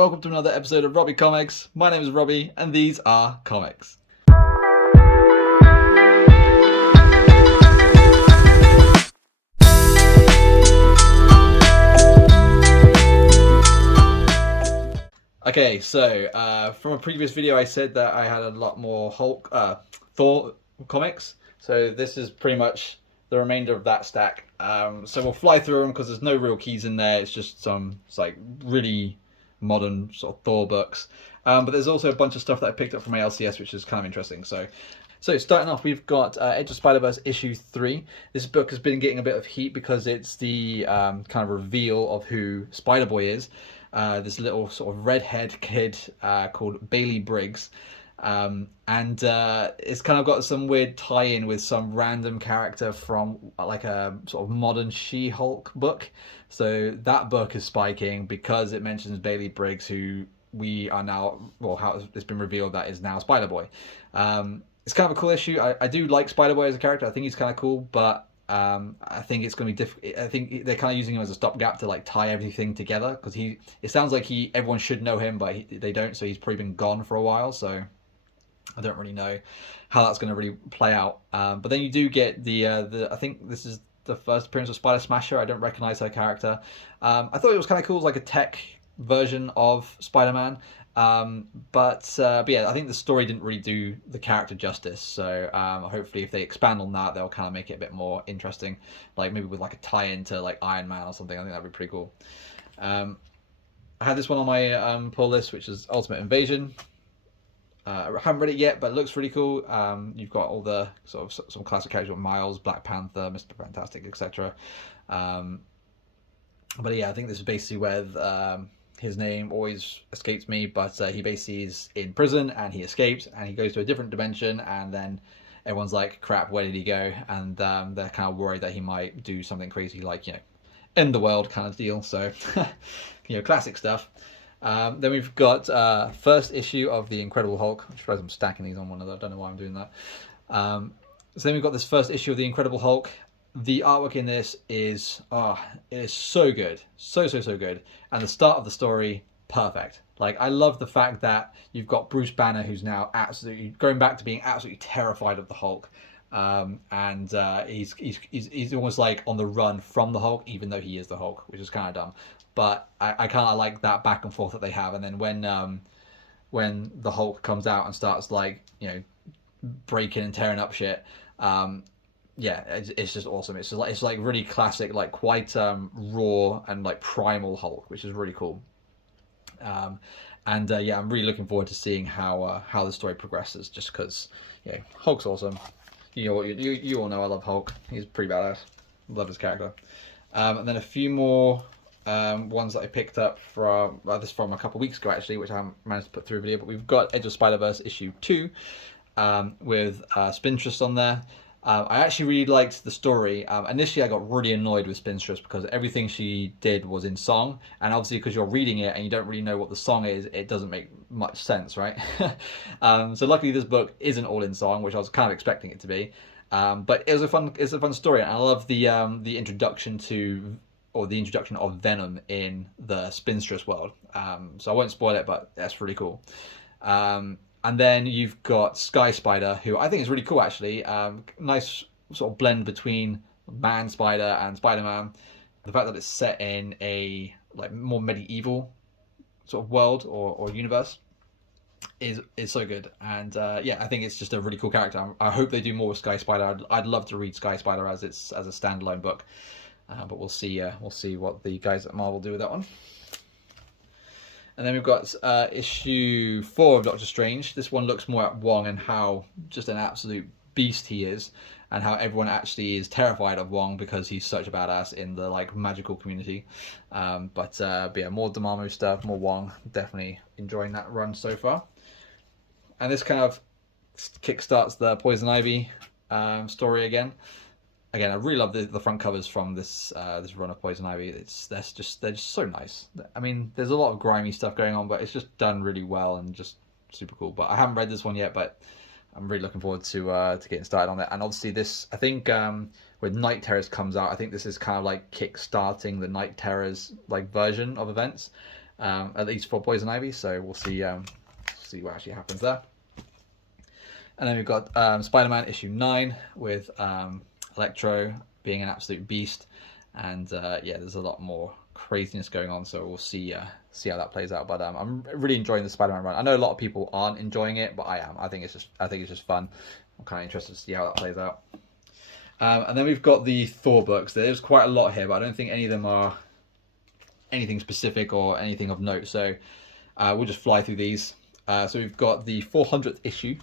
Welcome to another episode of Robbie Comics. My name is Robbie, and these are comics. Okay, so from a previous video I said that I had a lot more Thor comics. So this is pretty much the remainder of that stack. So we'll fly through them because there's no real keys in there. It's just it's like really modern sort of Thor books. But there's also a bunch of stuff that I picked up from my LCS, which is kind of interesting. So starting off, we've got Edge of Spider-Verse issue 3. This book has been getting a bit of heat because it's the kind of reveal of who Spider-Boy is. This little sort of redhead kid called Bailey Briggs. And it's kind of got some weird tie-in with some random character from like a sort of modern She-Hulk book. So that book is spiking because it mentions Bailey Briggs, who we are now, well, how it's been revealed that is now Spider-Boy. It's kind of a cool issue. I do like Spider-Boy as a character. I think he's kind of cool, but I think it's going to be difficult. I think they're kind of using him as a stopgap to like tie everything together because it sounds like everyone should know him, but they don't. So he's probably been gone for a while. So I don't really know how that's going to really play out. But then you do get the I think this is the first appearance of Spider Smasher. I don't recognize her character. I thought it was kind of cool. It was like a tech version of Spider-Man. But yeah, I think the story didn't really do the character justice. So hopefully if they expand on that, they'll kind of make it a bit more interesting. Like maybe with like a tie-in to like Iron Man or something. I think that'd be pretty cool. I had this one on my pull list, which is Ultimate Invasion. I haven't read it yet, but it looks really cool. You've got all the sort of some classic characters, Miles, Black Panther, Mr. Fantastic, etc. But yeah, I think this is basically where his name always escapes me, but he basically is in prison and he escapes and he goes to a different dimension, and then everyone's like, crap, where did he go? And they're kind of worried that he might do something crazy like, end the world kind of deal. So, classic stuff. Then we've got first issue of The Incredible Hulk. I suppose I'm stacking these on one another. I don't know why I'm doing that. So then we've got this first issue of The Incredible Hulk. The artwork in this is it is so good, so good, and the start of the story perfect. Like, I love the fact that you've got Bruce Banner, who's now absolutely going back to being absolutely terrified of the Hulk, and he's almost like on the run from the Hulk, even though he is the Hulk, which is kind of dumb. But I kind of like that back and forth that they have, and then when the Hulk comes out and starts like breaking and tearing up shit. Yeah, it's just awesome. It's like really classic, like quite raw and like primal Hulk, which is really cool. Yeah, I'm really looking forward to seeing how the story progresses. Just because, Hulk's awesome. You all know I love Hulk. He's pretty badass. Love his character. And then a few more ones that I picked up from this from a couple weeks ago actually, which I haven't managed to put through a video. But we've got Edge of Spider-Verse issue 2 with Spinstress on there. I actually really liked the story. Initially, I got really annoyed with Spinstress because everything she did was in song, and obviously because you're reading it and you don't really know what the song is, it doesn't make much sense, right? So luckily, this book isn't all in song, which I was kind of expecting it to be. But it's a fun story, and I love the introduction of Venom in the Spinstress world. So I won't spoil it, but that's really cool. And then you've got Sky Spider, who I think is really cool, actually. Nice sort of blend between Man Spider and Spider-Man. The fact that it's set in a like more medieval sort of world or universe is so good. And yeah, I think it's just a really cool character. I hope they do more with Sky Spider. I'd love to read Sky Spider as a standalone book, but we'll see. We'll see what the guys at Marvel do with that one. And then we've got issue 4 of Doctor Strange. This one looks more at Wong and how just an absolute beast he is, and how everyone actually is terrified of Wong because he's such a badass in the like magical community. But yeah, more Dormammu stuff, more Wong. Definitely enjoying that run so far. And this kind of kickstarts the Poison Ivy story again. Again, I really love the front covers from this run of Poison Ivy. They're just so nice. I mean, there's a lot of grimy stuff going on, but it's just done really well and just super cool. But I haven't read this one yet, but I'm really looking forward to getting started on it. And obviously, this I think when Night Terrors comes out, I think this is kind of like kick-starting the Night Terrors like version of events. at least for Poison Ivy. So we'll see what actually happens there. And then we've got Spider-Man issue 9 with Electro being an absolute beast, and yeah, there's a lot more craziness going on. So we'll see how that plays out. But I'm really enjoying the Spider-Man run. I know a lot of people aren't enjoying it, but I am. I think it's just fun. I'm kind of interested to see how that plays out. And then we've got the Thor books. There's quite a lot here, but I don't think any of them are anything specific or anything of note. So we'll just fly through these. So we've got the 400th issue,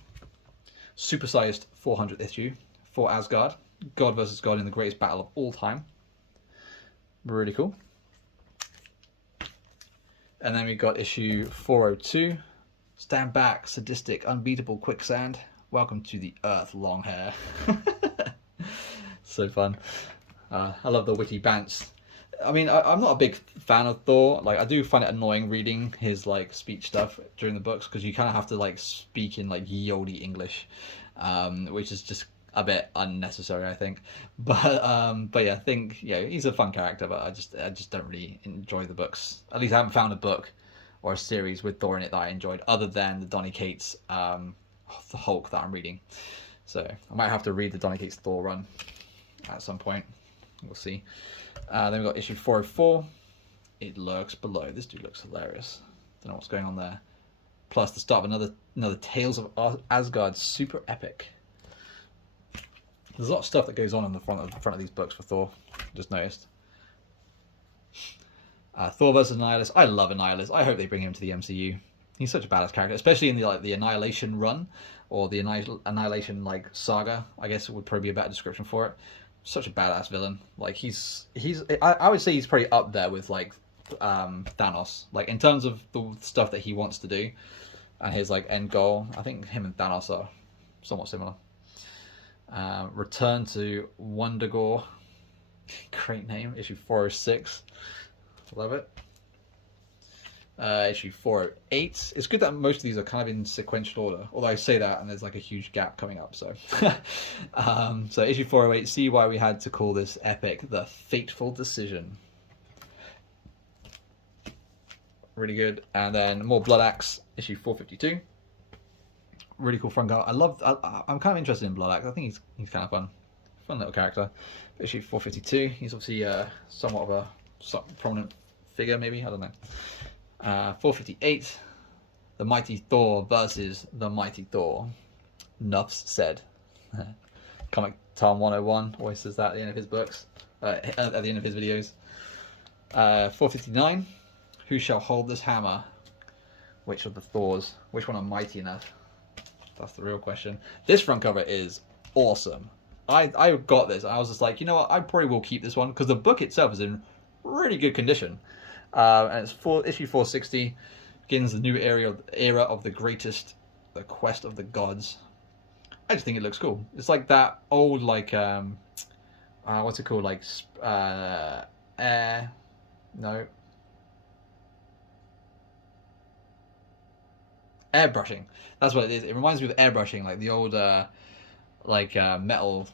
supersized 400th issue for Asgard. God versus God in the greatest battle of all time. Really cool. And then we've got issue 402. Stand back, sadistic, unbeatable quicksand. Welcome to the Earth, long hair. So fun. I love the witty bants. I mean, I'm not a big fan of Thor. Like, I do find it annoying reading his like speech stuff during the books, because you kind of have to like speak in like ye olde English, which is just a bit unnecessary, I think. But yeah, I think he's a fun character, but I just don't really enjoy the books. At least I haven't found a book or a series with Thor in it that I enjoyed, other than the Donny Cates the Hulk that I'm reading. So I might have to read the Donny Cates Thor run at some point. We'll see. Then we've got issue 404. It lurks below. This dude looks hilarious. Don't know what's going on there. Plus the start of another Tales of Asgard super epic. There's a lot of stuff that goes on in the front of these books for Thor. Just noticed. Thor versus Annihilus. I love Annihilus. I hope they bring him to the MCU. He's such a badass character, especially in the Annihilation run, or the Annihilation like saga. I guess it would probably be a better description for it. Such a badass villain. Like I would say he's pretty up there with like Thanos. Like in terms of the stuff that he wants to do and his like end goal. I think him and Thanos are somewhat similar. Return to Wundagore. Great name. Issue 406. Love it. Issue 408. It's good that most of these are kind of in sequential order. Although I say that and there's like a huge gap coming up. So, so issue 408. See why we had to call this epic the Fateful Decision. Really good. And then more Blood Axe. Issue 452. Really cool front cover. I'm kind of interested in Blood Axe. I think he's kind of fun little character. Issue 452. He's obviously somewhat of a prominent figure, maybe, I don't know. 458. The Mighty Thor versus the Mighty Thor. Nuffs said. Comic Tom 101 always says that at the end of his books, at the end of his videos. 459. Who shall hold this hammer? Which of the Thors? Which one are mighty enough? That's the real question. This front cover is awesome. I got this. I was just like, you know what? I probably will keep this one, because the book itself is in really good condition. And it's issue 460. Begins the new era of the greatest, the quest of the gods. I just think it looks cool. It's like that old, like, what's it called? Like, airbrushing. That's what it is. It reminds me of airbrushing, like the old, metal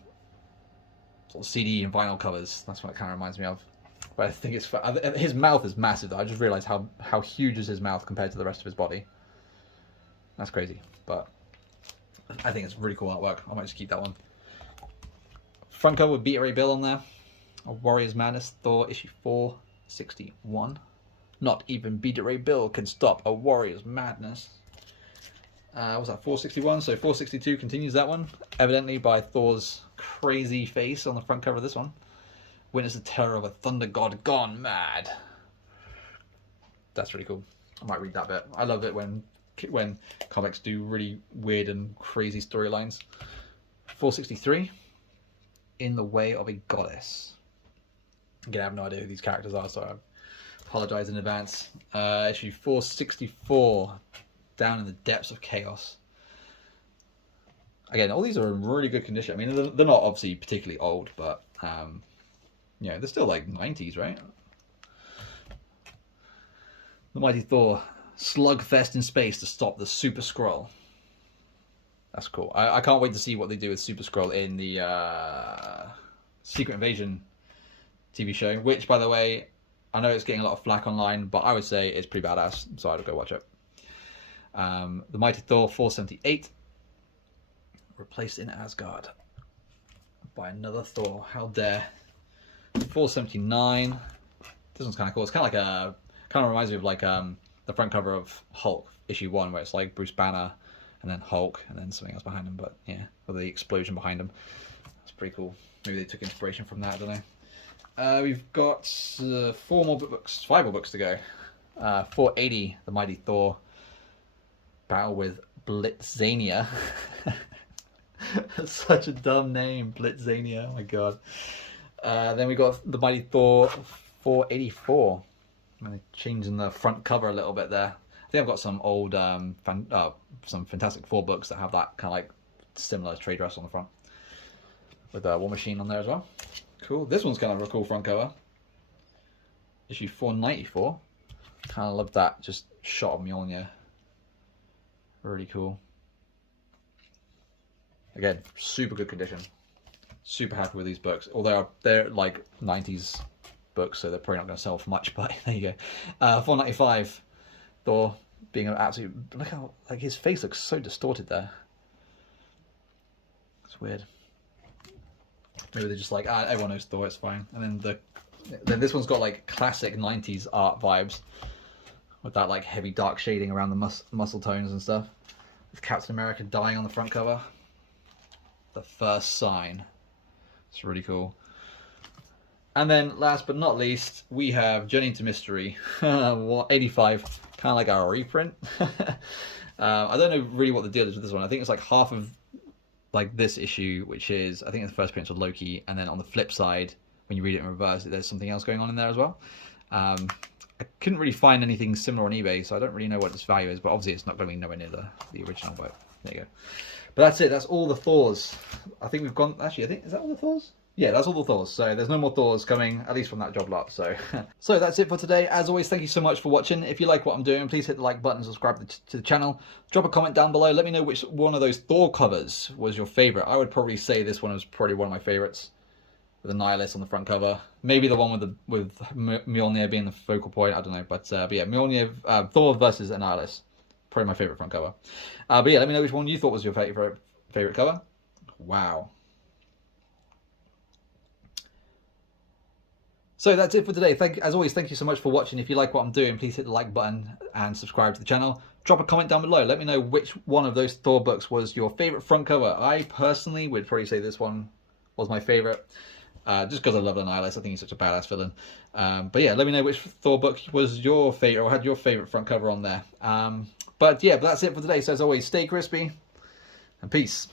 sort of CD and vinyl covers. That's what it kind of reminds me of. But I think it's his mouth is massive, though. I just realised how huge is his mouth compared to the rest of his body. That's crazy, but I think it's really cool artwork. I might just keep that one. Front cover with Beta Ray Bill on there. A Warrior's Madness, Thor issue 461. Not even Beta Ray Bill can stop a Warrior's Madness. What was that, 461? So 462 continues that one, evidently by Thor's crazy face on the front cover of this one. Witness the terror of a thunder god gone mad. That's really cool. I might read that bit. I love it when comics do really weird and crazy storylines. 463. In the Way of a Goddess. Again, I have no idea who these characters are, so I apologize in advance. Issue 464. Down in the Depths of Chaos. Again, all these are in really good condition. I mean, they're not obviously particularly old, but they're still like 90s, right? The Mighty Thor, slugfest in space to stop the Super Skrull. That's cool. I can't wait to see what they do with Super Skrull in the Secret Invasion TV show, which, by the way, I know it's getting a lot of flack online, but I would say it's pretty badass, so I'd go watch it. The Mighty Thor 478, replaced in Asgard by another Thor. How dare. 479. This one's kind of cool. It's kind of like a, kind of reminds me of like the front cover of Hulk issue 1, where it's like Bruce Banner and then Hulk and then something else behind him, but yeah, with the explosion behind him. That's pretty cool. Maybe they took inspiration from that, I don't know. We've got 5 more books to go. 480, The Mighty Thor, Battle with Blitzania. That's such a dumb name, Blitzania, oh my god. Then we got The Mighty Thor 484. I'm changing the front cover a little bit there. I think I've got some old, some Fantastic Four books that have that kind of like similar trade dress on the front, with War Machine on there as well. Cool. This one's kind of a cool front cover. Issue 494. Kind of love that, just shot of Mjolnir. Really cool. Again, super good condition. Super happy with these books. Although they're like 90s books, so they're probably not going to sell for much, but there you go. 495. Thor being an absolute... Look how, like, his face looks so distorted there. It's weird. Maybe they're just like, everyone knows Thor, it's fine. And then this one's got like classic 90s art vibes, with that like heavy dark shading around the muscle tones and stuff. With Captain America dying on the front cover. The first sign. It's really cool. And then last but not least, we have Journey into Mystery. 85, kind of like our reprint. I don't know really what the deal is with this one. I think it's like half of like this issue, which is, I think the first print's of Loki, and then on the flip side, when you read it in reverse, there's something else going on in there as well. I couldn't really find anything similar on eBay, so I don't really know what its value is, but obviously it's not going to be nowhere near the original, but there you go. But that's it, that's all the Thors. I think we've gone, actually, is that all the Thors? Yeah, that's all the Thors, so there's no more Thors coming, at least from that job lot, so. So that's it for today. As always, thank you so much for watching. If you like what I'm doing, please hit the like button and subscribe to the channel. Drop a comment down below, let me know which one of those Thor covers was your favourite. I would probably say this one was probably one of my favourites, with a Nihilus on the front cover. Maybe the one with Mjolnir being the focal point, I don't know, but yeah, Mjolnir, Thor versus Nihilus. Probably my favourite front cover. But yeah, let me know which one you thought was your favourite cover. Wow. So that's it for today. As always, thank you so much for watching. If you like what I'm doing, please hit the like button and subscribe to the channel. Drop a comment down below. Let me know which one of those Thor books was your favourite front cover. I personally would probably say this one was my favourite. Just because I love the Nihilus. I think he's such a badass villain. But yeah, let me know which Thor book was your favourite, or had your favourite front cover on there. But yeah, that's it for today. So as always, stay crispy and peace.